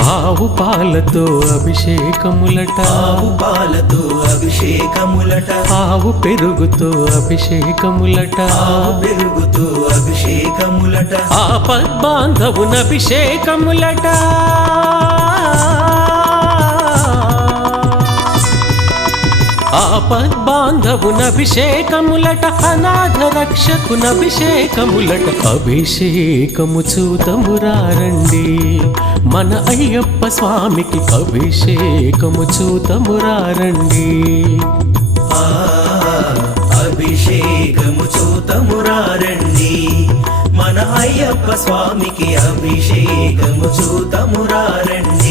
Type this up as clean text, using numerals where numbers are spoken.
ఆవు పాలతో అభిషేకములట, ఆవు పాలతో అభిషేకములట, ఆవు పెరుగుతో అభిషేకములట, ఆవు పెరుగుతో అభిషేకములట, ఆపద్బాంధవున అభిషేకములట, ఆపద్బాంధవున అభిషేకములట, అనాథ రక్షకున అభిషేకములట. అభిషేకము చూతమురారండి మన అయ్యప్ప స్వామికి, అభిషేకము చూతమురారండి. అభిషేకము చూతమురారండి మన అయ్యప్ప స్వామికి, అభిషేకము చూతమురారండి.